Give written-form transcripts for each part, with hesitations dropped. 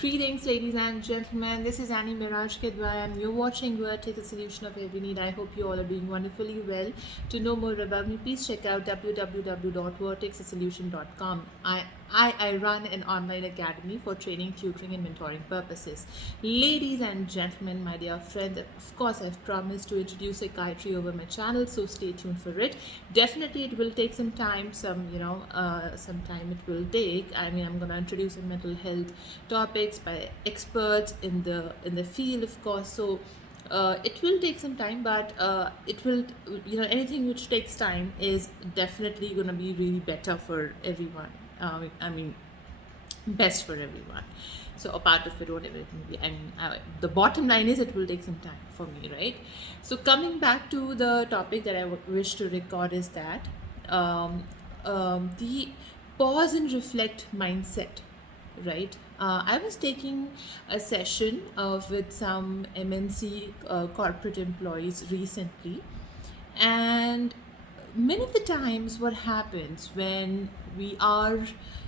Greetings, ladies and gentlemen. This is Meraj Kidwai, and you're watching Where Take a Solution of Every Need. I hope you all are doing wonderfully well. To know more about me, please check out www.vertexasolution.com. I run an online academy for training, tutoring, and mentoring purposes. Ladies and gentlemen, my dear friends, of course, I've promised to introduce psychiatry over my channel, so stay tuned for it. Definitely, it will take some time. Some time it will take. I'm going to introduce some mental health topics by experts in the field, of course. So it will take some time, but it will, anything which takes time is definitely going to be really better for everyone. Best for everyone. So a part of it, whatever it may be. The bottom line is it will take some time for me, right? So coming back to the topic that I wish to record is that the pause and reflect mindset, right? I was taking a session with some MNC corporate employees recently, and many of the times what happens when we are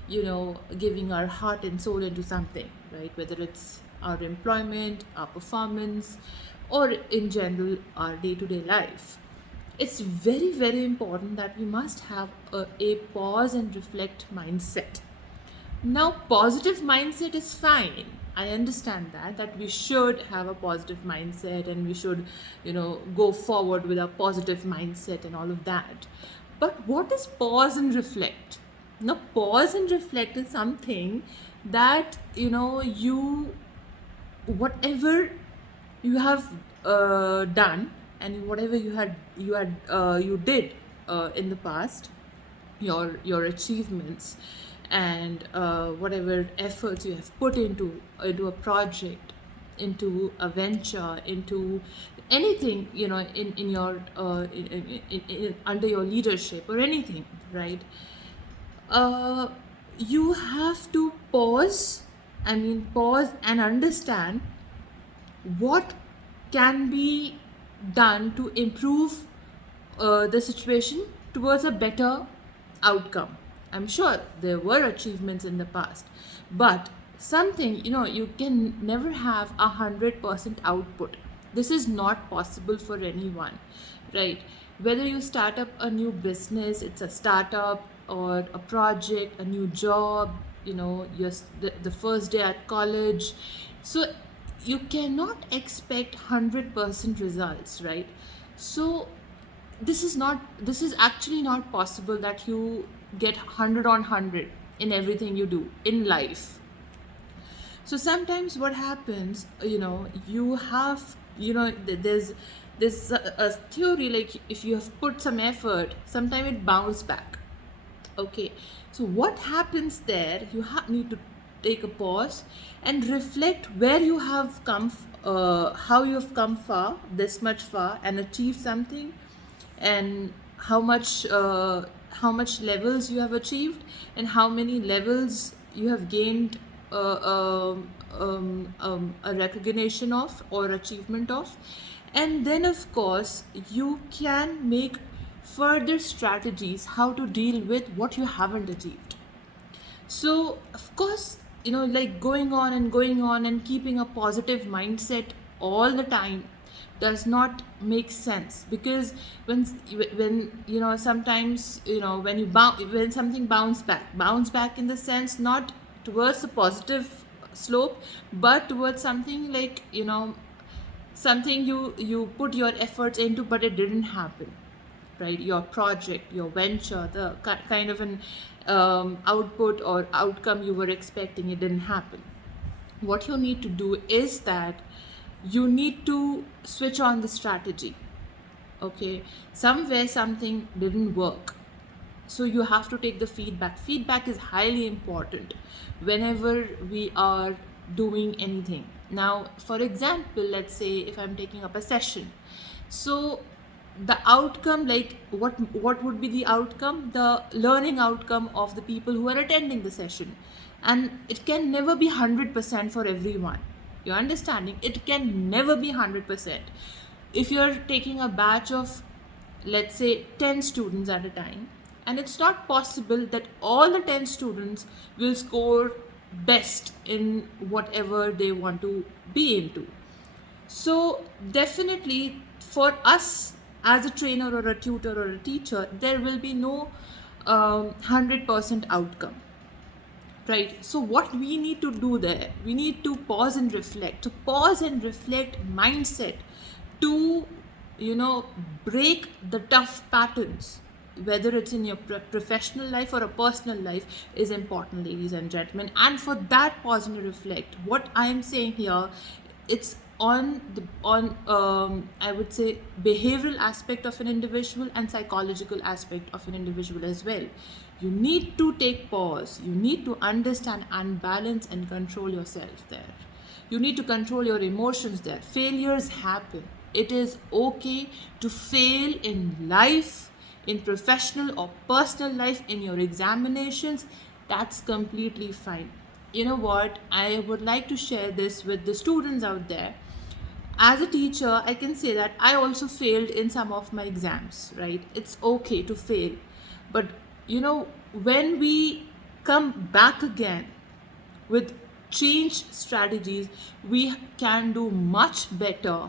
giving our heart and soul into something, right, whether it's our employment, our performance, or in general our day-to-day life, it's very, very important that we must have a pause and reflect mindset. Now, positive mindset is fine. I understand that we should have a positive mindset, and we should, go forward with a positive mindset and all of that. But what is pause and reflect? Now, pause and reflect is something that, whatever you have done, and whatever you did in the past, your achievements, and whatever efforts you have put into a project, into a venture, into anything, in your under your leadership or anything, right? You have to pause and understand what can be done to improve the situation towards a better outcome. I'm sure there were achievements in the past, but something, you can never have 100% output. This is not possible for anyone, right? Whether you start up a new business, it's a startup, or a project, a new job, the first day at college. So you cannot expect 100% results, right? So this is actually not possible that you get 100 on 100 in everything you do in life. So sometimes what happens, you have, there's a theory, like if you have put some effort, sometimes it bounces back. Okay, so what happens there, you need to take a pause and reflect where you have come, how you have come far, this much far, and achieved something, and how much levels you have achieved, and how many levels you have gained a recognition of or achievement of. And then of course you can make further strategies how to deal with what you haven't achieved. So of course, like going on and keeping a positive mindset all the time does not make sense, because when sometimes, when something bounce back in the sense, not towards a positive slope, but towards something like, something you put your efforts into but it didn't happen, right? Your project, your venture, the kind of an output or outcome you were expecting, it didn't happen. What you need to do is that you need to switch on the strategy. Okay, somewhere something didn't work, so you have to take the feedback is highly important whenever we are doing anything. Now, for example, let's say if I'm taking up a session, so the outcome, like what would be the outcome, the learning outcome of the people who are attending the session, and it can never be 100% for everyone. You're understanding, it can never be 100%. If you're taking a batch of, let's say, 10 students at a time, and it's not possible that all the 10 students will score best in whatever they want to be into. So, definitely for us as a trainer or a tutor or a teacher, there will be no 100% outcome, right? So what we need to do there, we need to pause and reflect, to pause and reflect mindset, to break the tough patterns, whether it's in your professional life or a personal life, is important, ladies and gentlemen. And for that, pause and reflect. What I am saying here, it's on the on I would say behavioral aspect of an individual and psychological aspect of an individual as well. You need to take pause, you need to understand and balance and control yourself there. You need to control your emotions there. Failures happen. It is okay to fail in life, in professional or personal life, in your examinations. That's completely fine. You know what? I would like to share this with the students out there. As a teacher, I can say that I also failed in some of my exams, right? It's okay to fail. But when we come back again with change strategies, we can do much better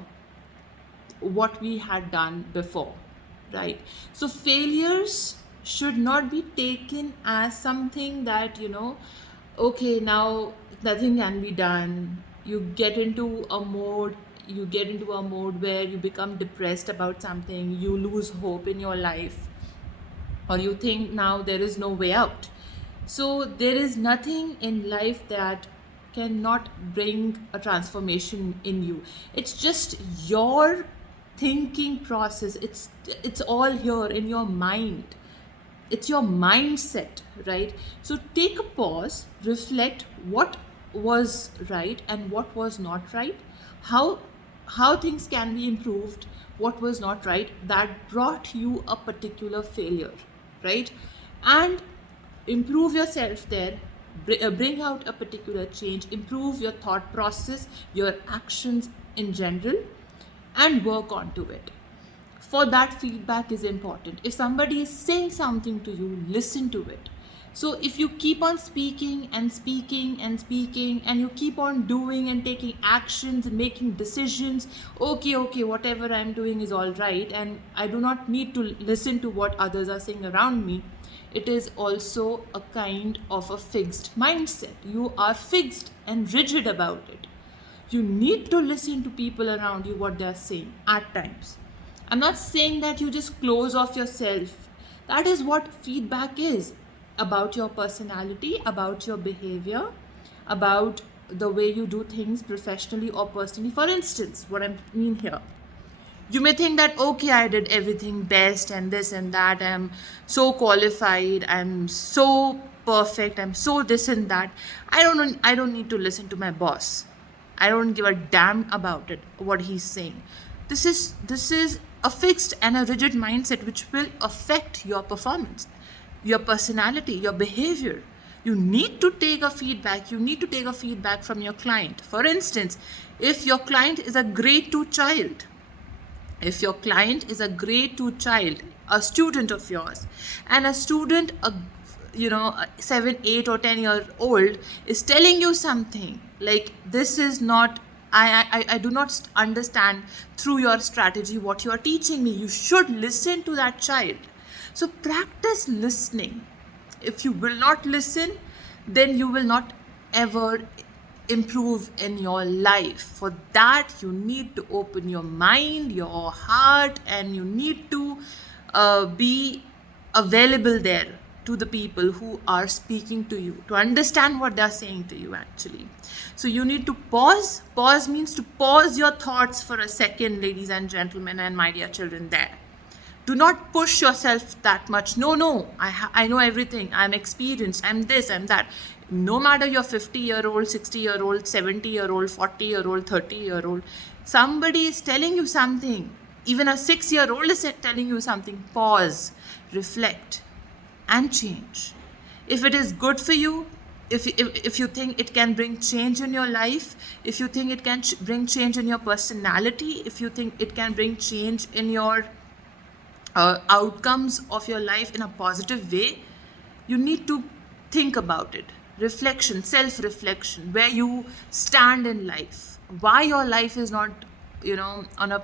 what we had done before, right? So failures should not be taken as something that, okay, now nothing can be done. You get into a mode where you become depressed about something, you lose hope in your life, or you think now there is no way out. So there is nothing in life that cannot bring a transformation in you. It's just your thinking process. It's all here in your mind. It's your mindset, right? So take a pause, reflect what was right and what was not right, how things can be improved, what was not right that brought you a particular failure, right? And improve yourself there, bring out a particular change, improve your thought process, your actions in general, and work on to it. For that, feedback is important. If somebody is saying something to you, listen to it. So if you keep on speaking and speaking and speaking, and you keep on doing and taking actions and making decisions, okay, whatever I'm doing is all right, and I do not need to listen to what others are saying around me, it is also a kind of a fixed mindset. You are fixed and rigid about it. You need to listen to people around you, what they're saying at times. I'm not saying that you just close off yourself. That is what feedback is, about your personality, about your behavior, about the way you do things professionally or personally. For instance, what I mean here, you may think that, okay, I did everything best and this and that, I'm so qualified, I'm so perfect, I'm so this and that. I don't need to listen to my boss. I don't give a damn about it, what he's saying. This is a fixed and a rigid mindset which will affect your performance, your personality, your behavior. You need to take a feedback. You need to take a feedback from your client. For instance, if your client is a grade 2 child, if your client is a grade 2 child, a student of yours, and a student, a 7, 8 or 10-year old is telling you something like, this is not, I do not understand through your strategy what you are teaching me. You should listen to that child. So practice listening. If you will not listen, then you will not ever improve in your life. For that, you need to open your mind, your heart, and you need to be available there to the people who are speaking to you, to understand what they're saying to you actually. So you need to pause. Pause means to pause your thoughts for a second, ladies and gentlemen, and my dear children there. Do not push yourself that much. No, I know everything. I'm experienced. I'm this, I'm that. No matter you're 50-year-old, 60-year-old, 70-year-old, 40-year-old, 30-year-old, somebody is telling you something. Even a 6-year-old is telling you something. Pause, reflect, and change. If it is good for you, if you think it can bring change in your life, if you think it can bring change in your personality, if you think it can bring change in your outcomes of your life in a positive way, you need to think about it. reflection, self-reflection, where you stand in life, why your life is not, on a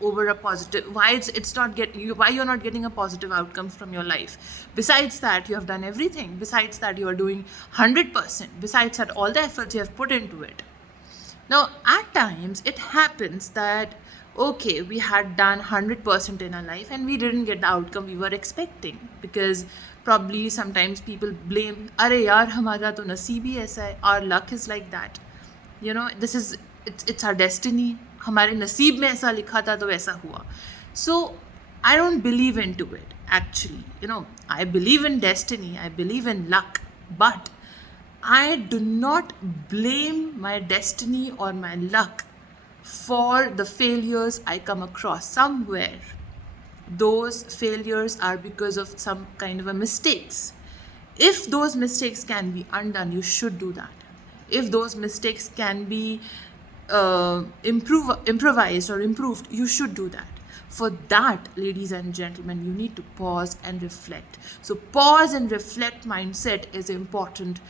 over a positive, why it's not get you, why you're not getting a positive outcome from your life. Besides that, you have done everything. Besides that, you are doing 100%. Besides that, all the efforts you have put into it. Now, at times, it happens that, okay, we had done 100% in our life and we didn't get the outcome we were expecting, because probably sometimes people blame, Are yaar, hamara to naseeb hi aisa hai. Our luck is like that. This is, it's our destiny. हमारे नसीब में ऐसा लिखा था तो वैसा हुआ. So I don't believe into it, actually. I believe in destiny, I believe in luck, but I do not blame my destiny or my luck for the failures I come across somewhere. Those failures are because of some kind of a mistakes. If those mistakes can be undone, you should do that. If those mistakes can be improvised or improved, you should do that. For that, ladies and gentlemen, you need to pause and reflect. So pause and reflect mindset is important,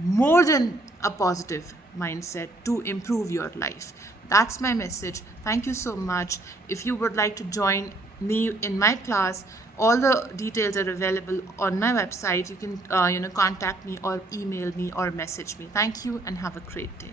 more than a positive mindset, to improve your life. That's my message. Thank you so much. If you would like to join me in my class, all the details are available on my website. You can contact me or email me or message me. Thank you and have a great day.